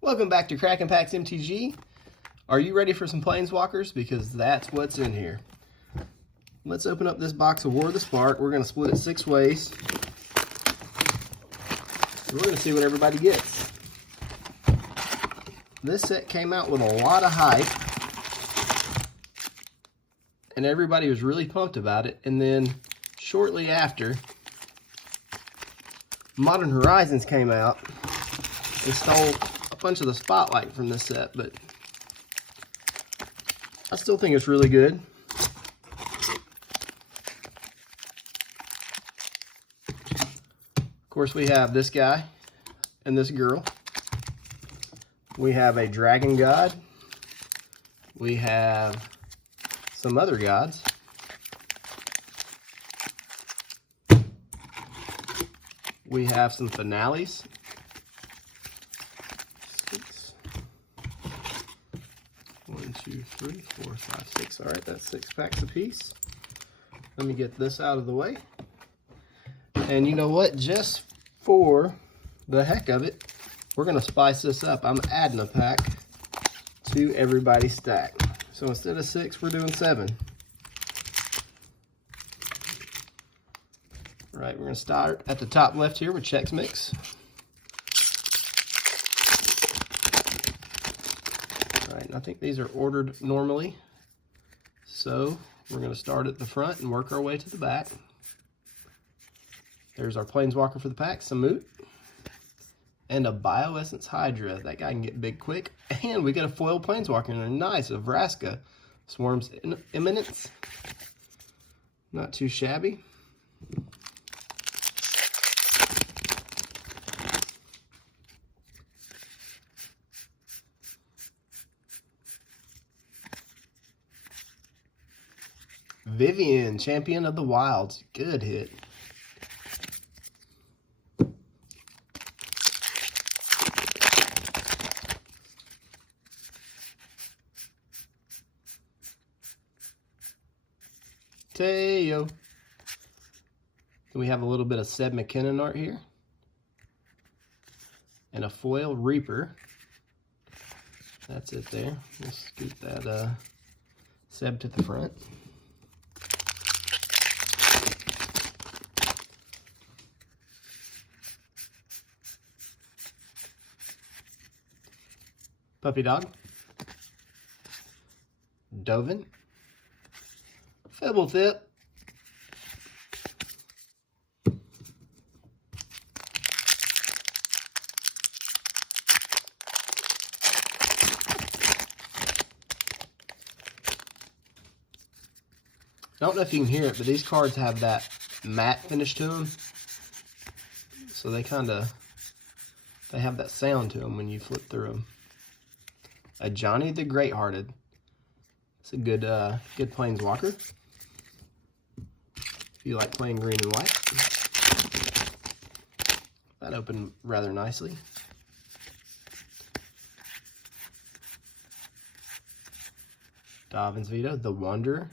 Welcome back to Crackin' Packs MTG. Are you ready for some Planeswalkers? Because that's what's in here. Let's open up this box of War of the Spark. We're going to split it 6 ways. We're going to see what everybody gets. This set came out with a lot of hype, and everybody was really pumped about it. And then shortly after, Modern Horizons came out and stole a bunch of the spotlight from this set, but I still think it's really good. Of course, we have this guy and this girl. We have a dragon god. We have some other gods. We have some finales. 6. 1, 2, 3, 4, 5, 6. All right, that's 6 packs apiece. Let me get this out of the way. And you know what? Just for the heck of it, we're going to spice this up. I'm adding a pack to everybody's stack. So instead of 6, we're doing 7. All right, we're going to start at the top left here with Chex Mix. All right, and I think these are ordered normally. So we're going to start at the front and work our way to the back. There's our Planeswalker for the pack, Samut. And a Bioessence Hydra. That guy can get big quick. And we get a foil Planeswalker in a nice Vraska. Swarm's Imminence. Not too shabby. Vivian, Champion of the Wilds. Good hit. Teo. Then we have a little bit of Seb McKinnon art here. And a foil Reaper. That's it there. We'll scoot that Seb to the front. Puppy Dog. Dovin. Fibblethip. I don't know if you can hear it, but these cards have that matte finish to them. So they have that sound to them when you flip through them. A Johnny the Greathearted. It's a good Planeswalker. If you like playing green and white. That opened rather nicely. Dovin's Veto, the Wanderer.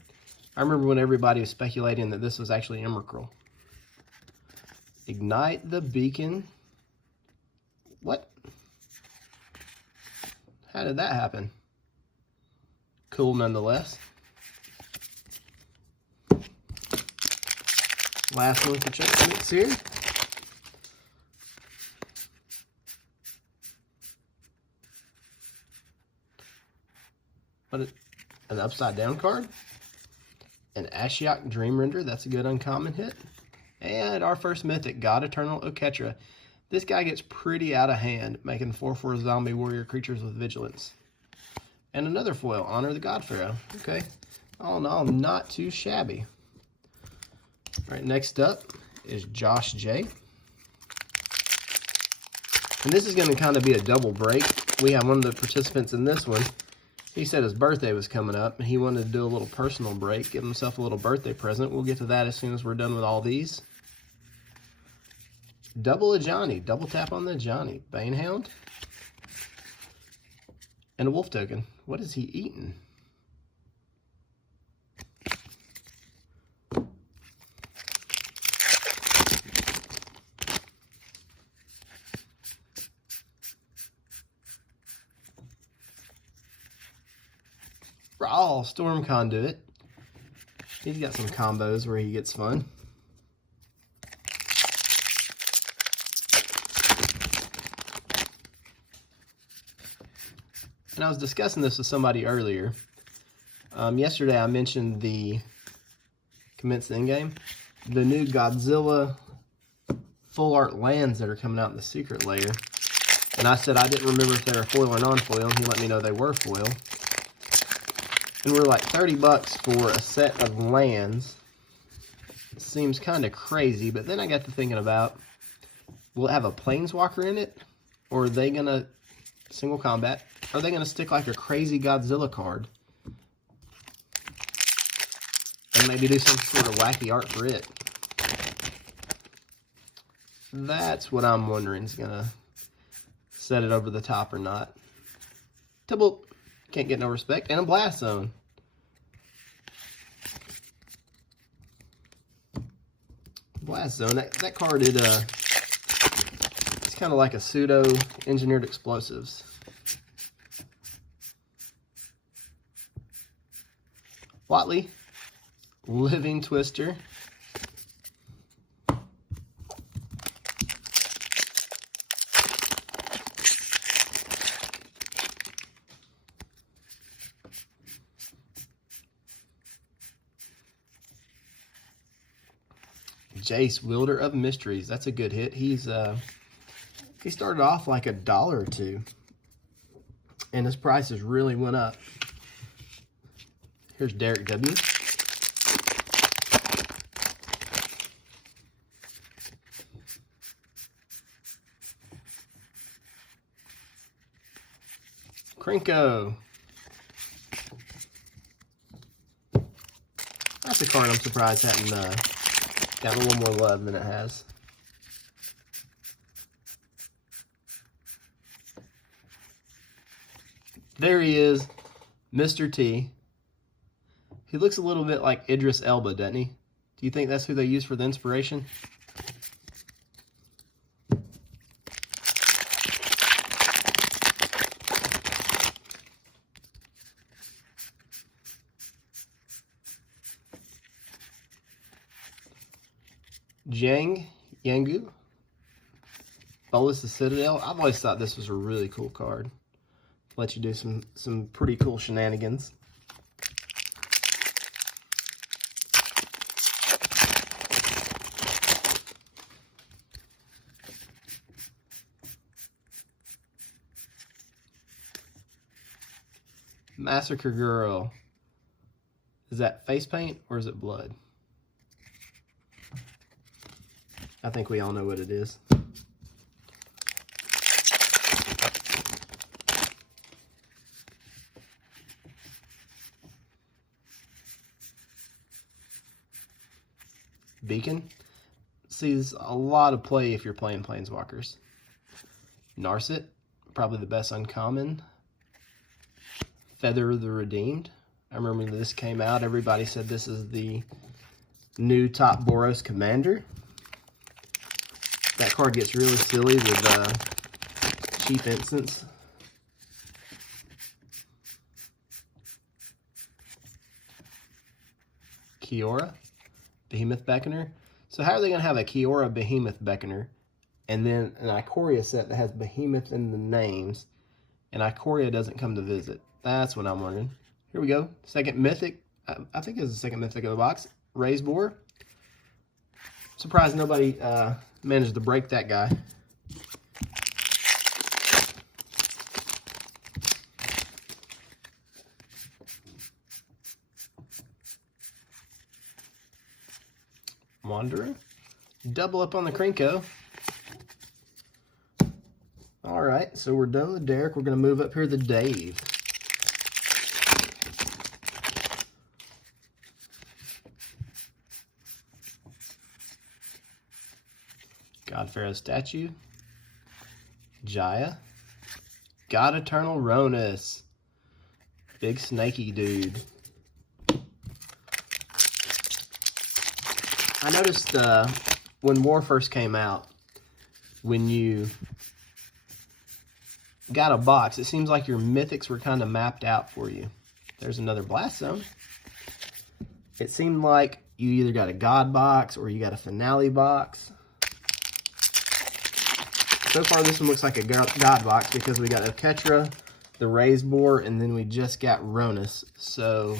I remember when everybody was speculating that this was actually Emrakul. Ignite the Beacon. What? How did that happen? Cool nonetheless. Last one for Chex Mix here. What an upside down card. An Ashiok Dreamrender, that's a good uncommon hit. And our first mythic, God Eternal Oketra. This guy gets pretty out of hand, making 4/4 zombie warrior creatures with vigilance. And another foil, Honor the God Pharaoh. Okay, all in all, not too shabby. All right, next up is Josh J. And this is going to kind of be a double break. We have one of the participants in this one. He said his birthday was coming up, and he wanted to do a little personal break, give himself a little birthday present. We'll get to that as soon as we're done with all these. Double a Johnny. Double tap on the Johnny. Banehound. And a wolf token. What is he eating? Raw Storm Conduit. He's got some combos where he gets fun. And I was discussing this with somebody earlier. Yesterday I mentioned the Commence the Endgame. The new Godzilla full art lands that are coming out in the secret layer. And I said I didn't remember if they were foil or non-foil, and he let me know they were foil. And we're like 30 bucks for a set of lands. It seems kind of crazy, but then I got to thinking about, will it have a planeswalker in it? Or are they going to, single combat, are they going to stick like a crazy Godzilla card? And maybe do some sort of wacky art for it. That's what I'm wondering is going to set it over the top or not. Tibble, can't get no respect. And a Blast Zone. Blast Zone, that card, it's kind of like a pseudo engineered explosives. Watley, Living Twister. Jace, Wielder of Mysteries. That's a good hit. He started off like $1 or $2, and his prices really went up. Here's Derek W. Krinko. That's a card I'm surprised hadn't gotten a little more love than it has. There he is, Mr. T. He looks a little bit like Idris Elba, doesn't he? Do you think that's who they use for the inspiration? Yangu, Bolus the Citadel. I've always thought this was a really cool card. Let you do some pretty cool shenanigans. Massacre Girl. Is that face paint or is it blood? I think we all know what it is. Beacon sees a lot of play if you're playing Planeswalkers. Narset, probably the best uncommon. Feather the Redeemed. I remember when this came out, everybody said this is the new top Boros commander. That card gets really silly with cheap instants. Kiora, Behemoth Beckoner. So how are they going to have a Kiora Behemoth Beckoner and then an Ikoria set that has Behemoth in the names and Ikoria doesn't come to visit? That's what I'm wondering. Here we go. Second Mythic. I think it's the second Mythic of the box. Raise Boar. Surprised nobody managed to break that guy. Wanderer. Double up on the Krinko. All right, so we're done with Derek. We're going to move up here to Dave. God Pharaoh Statue. Jaya. God Eternal Ronus. Big snaky dude. I noticed when War first came out, when you got a box, it seems like your mythics were kind of mapped out for you. There's another Blast Zone. It seemed like you either got a God box or you got a Finale box. So far, this one looks like a God box because we got Oketra, the Raised Boar, and then we just got Ronus. So,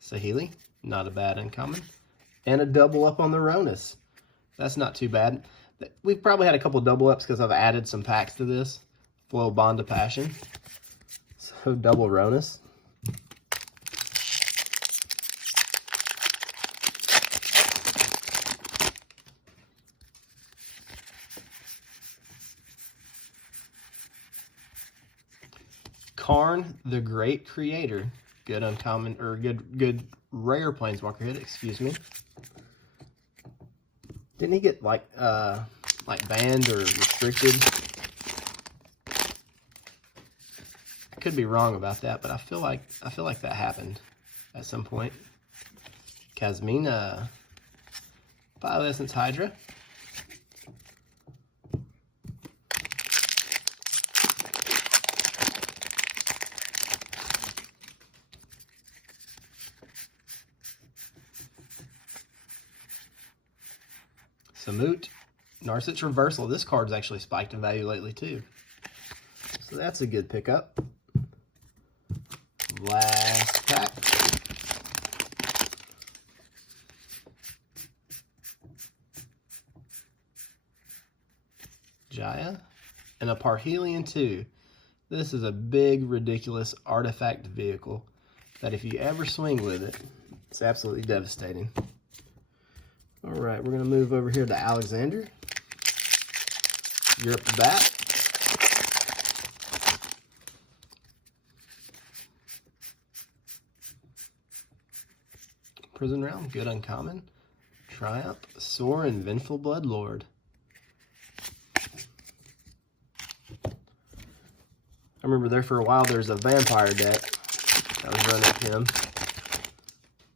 Saheeli, not a bad uncommon. And a double up on the Ronus. That's not too bad. We've probably had a couple double ups because I've added some packs to this. Flow Bond of Passion. So, double Ronus. Karn, the Great Creator. Good uncommon, or good rare Planeswalker hit, excuse me. Didn't he get like banned or restricted? I could be wrong about that, but I feel like that happened at some point. Kazmina, Bioessence Hydra. Samut, Narset's Reversal. This card's actually spiked in value lately too. So that's a good pickup. Last pack. Jaya and a Parhelion 2. This is a big, ridiculous artifact vehicle that if you ever swing with it, it's absolutely devastating. All right, we're going to move over here to Alexander. You're up to bat. Prison Realm, good uncommon. Triumph, Sorin, Vengeful Bloodlord. I remember there for a while there's a vampire deck that was running him.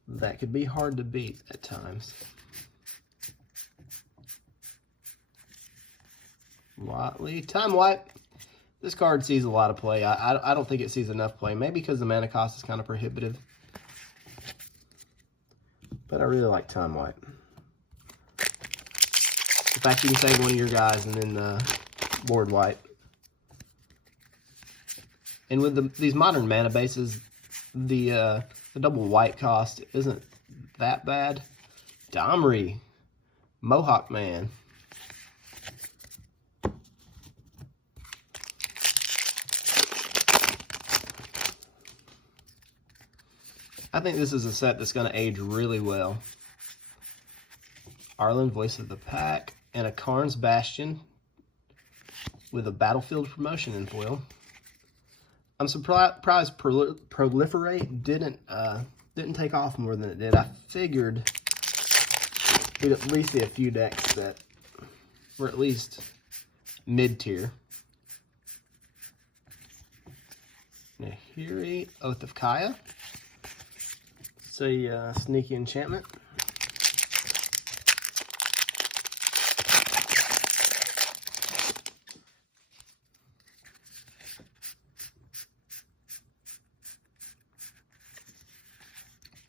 That could be hard to beat at times. Watley, Time Wipe. This card sees a lot of play. I don't think it sees enough play. Maybe because the mana cost is kind of prohibitive. But I really like Time Wipe. In fact, you can save one of your guys and then board wipe. And with these modern mana bases, the double white cost isn't that bad. Domri, Mohawk Man. I think this is a set that's going to age really well. Arlen, Voice of the Pack, and a Karn's Bastion with a Battlefield promotion in foil. I'm surprised Proliferate didn't take off more than it did. I figured we'd at least see a few decks that were at least mid-tier. Nahiri, Oath of Kaya. It's a sneaky enchantment.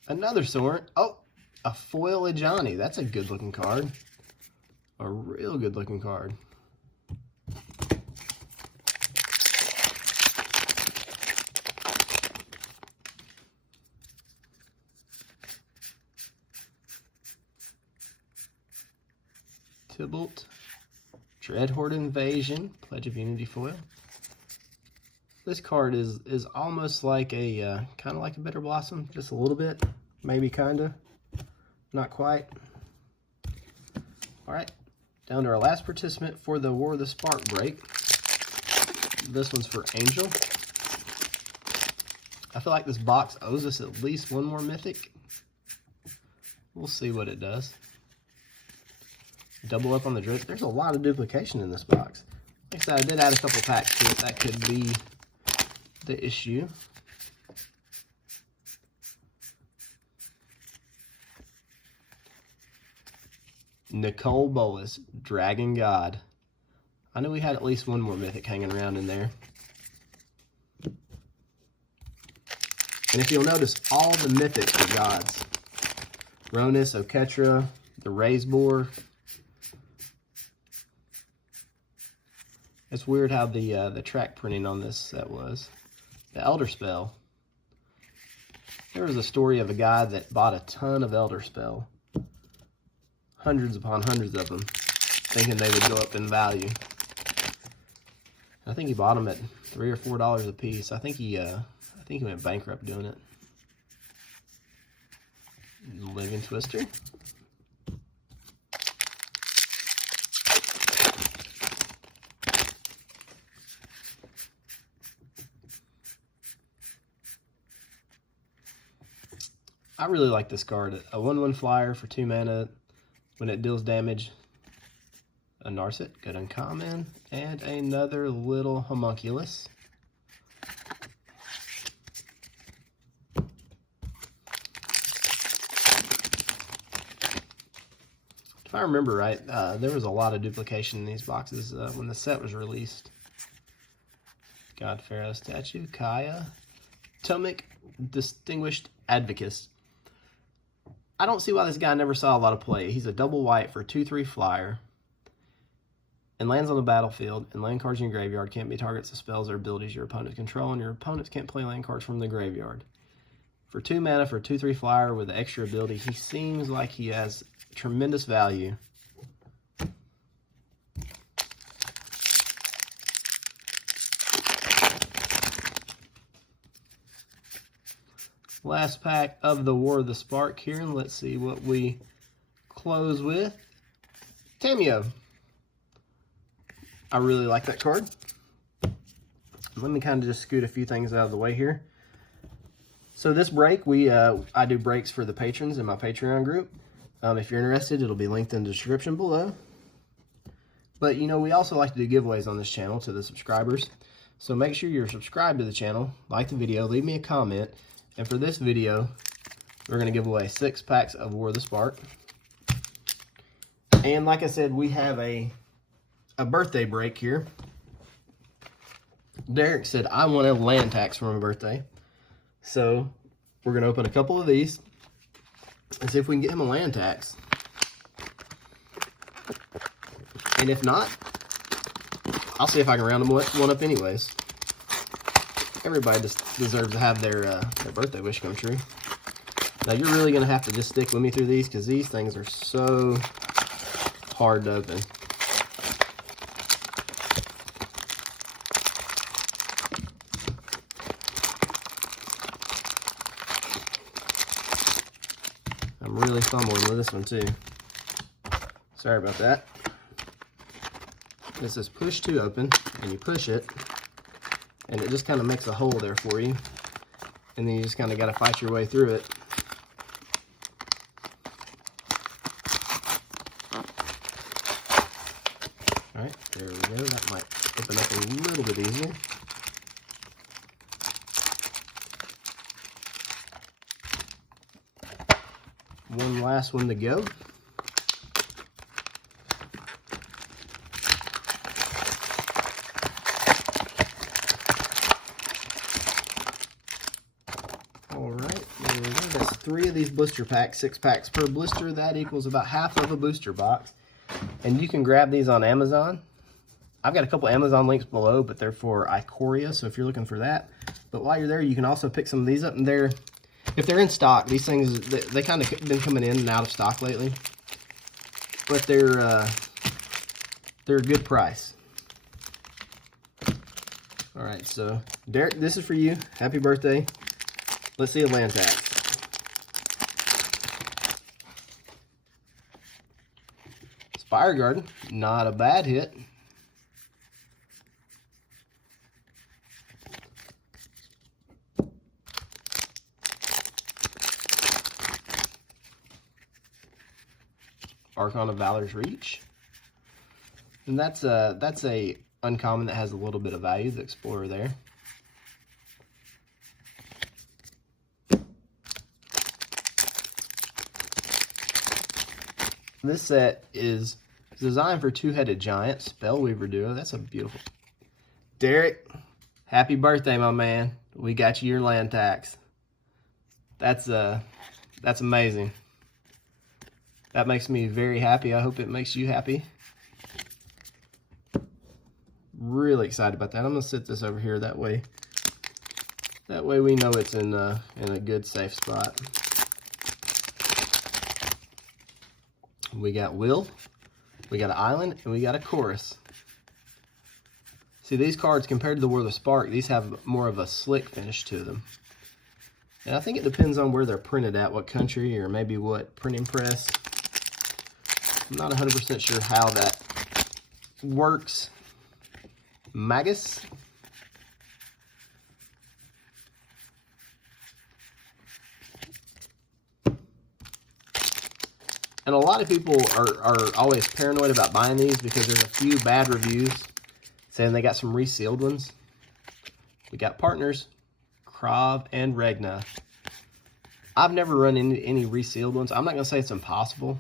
Another Sorin. Oh, a foil Ajani. That's a good looking card. A real good looking card. Tybalt, Dreadhorde Invasion, Pledge of Unity foil. This card is almost like a kind of like a Bitter Blossom, just a little bit, maybe kinda, not quite. All right, down to our last participant for the War of the Spark break. This one's for Angel. I feel like this box owes us at least one more mythic. We'll see what it does. Double up on the drip. There's a lot of duplication in this box. Like I said, I did add a couple packs to it. That could be the issue. Nicole Bolas, Dragon God. I know we had at least one more mythic hanging around in there. And if you'll notice, all the mythics are gods. Ronus, Oketra, the Raised Boar. It's weird how the track printing on this set was. The Elder Spell. There was a story of a guy that bought a ton of Elder Spell. Hundreds upon hundreds of them, thinking they would go up in value. I think he bought them at $3 or $4 a piece. I think he went bankrupt doing it. Living Twister. I really like this card. A 1/1 flyer for 2 mana. When it deals damage, a Narset, good uncommon, and another little homunculus. If I remember right, there was a lot of duplication in these boxes when the set was released. God Pharaoh statue, Kaya, Tomic, Distinguished Advocate. I don't see why this guy never saw a lot of play. He's a double white for 2/3 flyer and lands on the battlefield, and land cards in your graveyard can't be targets of spells or abilities your opponents control, and your opponents can't play land cards from the graveyard. For 2 mana for 2/3 flyer with the extra ability, he seems like he has tremendous value. Last pack of the War of the Spark here, and let's see what we close with. Tameo. I really like that card. Let me kind of just scoot a few things out of the way here. So this break, I do breaks for the patrons in my Patreon group. If you're interested, it'll be linked in the description below. But, you know, we also like to do giveaways on this channel to the subscribers. So make sure you're subscribed to the channel, like the video, leave me a comment. And for this video, we're going to give away 6 packs of War of the Spark. And like I said, we have a birthday break here. Derek said, I want a land tax for my birthday. So we're going to open a couple of these and see if we can get him a land tax. And if not, I'll see if I can round one up anyways. Everybody just deserves to have their birthday wish come true. Now you're really going to have to just stick with me through these because these things are so hard to open. I'm really fumbling with this one too. Sorry about that. This is push to open, and you push it, and it just kind of makes a hole there for you. And then you just kind of got to fight your way through it. Alright, there we go. That might open up a little bit easier. One last one to go. Alright, there we go. That's 3 of these blister packs, 6 packs per blister. That equals about half of a booster box. And you can grab these on Amazon. I've got a couple Amazon links below, but they're for Ikoria, so if you're looking for that. But while you're there, you can also pick some of these up, and if they're in stock, these things, they kind of been coming in and out of stock lately. But they're a good price. Alright, so Derek, this is for you. Happy birthday. Let's see a land tax. Spire Garden, not a bad hit. Archon of Valor's Reach. And that's a uncommon that has a little bit of value, the Explorer there. This set is It's designed for two-headed giant. Spellweaver duo. That's a beautiful. Derek, happy birthday, my man. We got you your land tax. That's amazing. That makes me very happy. I hope it makes you happy. Really excited about that. I'm gonna sit this over here. That way we know it's in a good safe spot. We got Will, we got an Island, and we got a Chorus. See, these cards, compared to the War of the Spark, these have more of a slick finish to them. And I think it depends on where they're printed at, what country, or maybe what printing press. I'm not 100% sure how that works. Magus. And a lot of people are always paranoid about buying these because there's a few bad reviews saying they got some resealed ones. We got Partners, Krav, and Regna. I've never run into any resealed ones. I'm not going to say it's impossible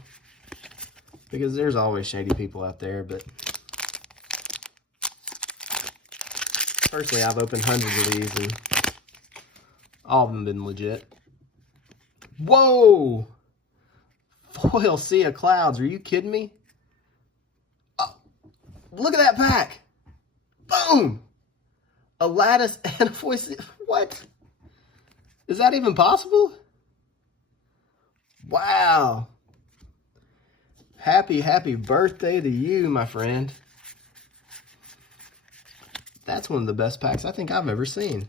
because there's always shady people out there, but personally, I've opened hundreds of these and all of them been legit. Whoa! Foil Sea of Clouds. Are you kidding me? Oh, look at that pack. Boom! A lattice and a foil sea. What? Is that even possible? Wow. Happy birthday to you, my friend. That's one of the best packs I think I've ever seen.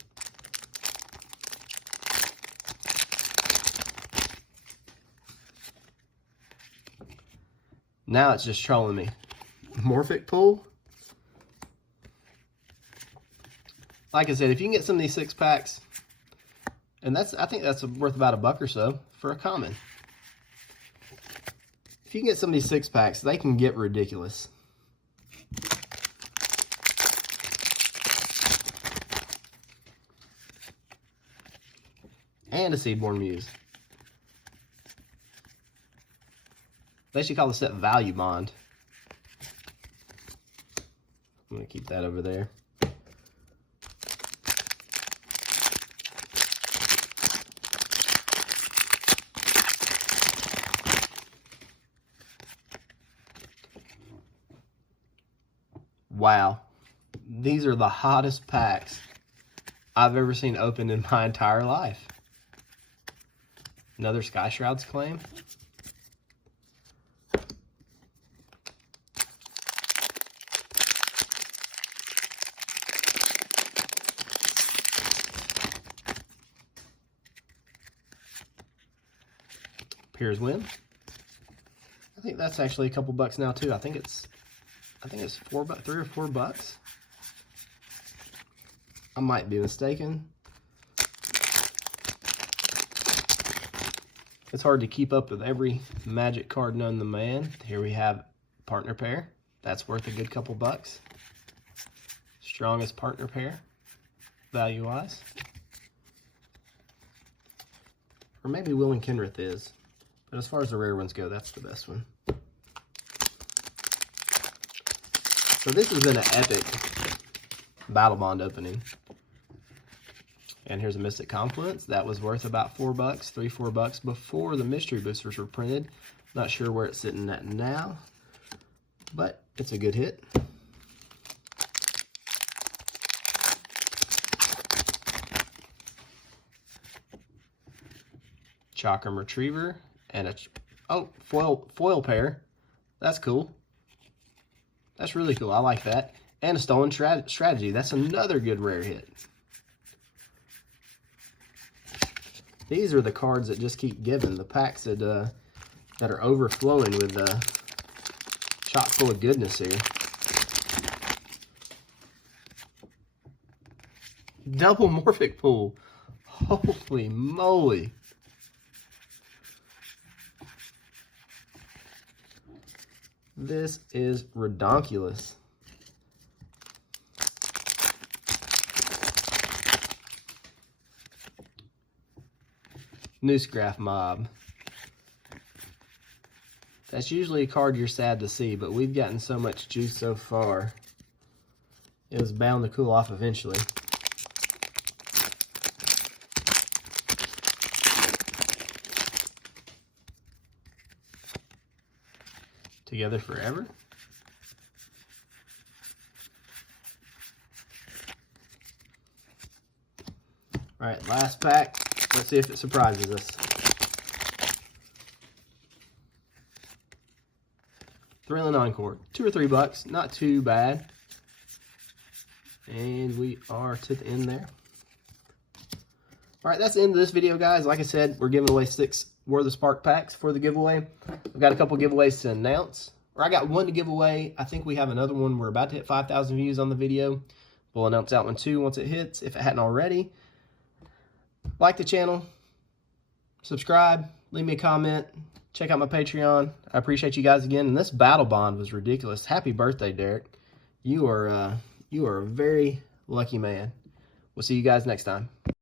Now it's just trolling me. Morphic Pool. Like I said, if you can get some of these 6-packs, and I think that's worth about $1 or so for a common. If you can get some of these 6-packs, they can get ridiculous. And a Seedborn Muse. They should call the set Value Bond. I'm going to keep that over there. Wow. These are the hottest packs I've ever seen opened in my entire life. Another Sky Shrouds claim. Piers Win. I think that's actually a couple bucks now too. I think it's $3 or $4. I might be mistaken. It's hard to keep up with every Magic card known to man. Here we have Partner Pair. That's worth a good couple bucks. Strongest Partner Pair, value-wise. Or maybe Will and Kenrith is. But as far as the rare ones go, that's the best one. So this has been an epic battlebond opening. And here's a Mystic Confluence. That was worth about $4, $3-4 before the mystery boosters were printed. Not sure where it's sitting at now, but it's a good hit. Chakram Retriever and a foil pair. That's cool. That's really cool. I like that. And a Stolen Strategy. That's another good rare hit. These are the cards that just keep giving. The packs that are overflowing with chock full of goodness here. Double Morphic Pool. Holy moly. This is redonkulous. Newsgraph Mob. That's usually a card you're sad to see, but we've gotten so much juice so far. It was bound to cool off eventually. Together forever. All right, last pack. Let's see if it surprises us. 3 Encore, $2 or $3, not too bad. And we are to the end there. All right, that's the end of this video, guys. Like I said, we're giving away 6 War of the Spark packs for the giveaway. I've got a couple giveaways to announce. Or I got one to give away. I think we have another one. We're about to hit 5,000 views on the video. We'll announce that one too once it hits, if it hadn't already. Like the channel, subscribe, leave me a comment, check out my Patreon. I appreciate you guys again. And this battle bond was ridiculous. Happy birthday, Derek. You are a very lucky man. We'll see you guys next time.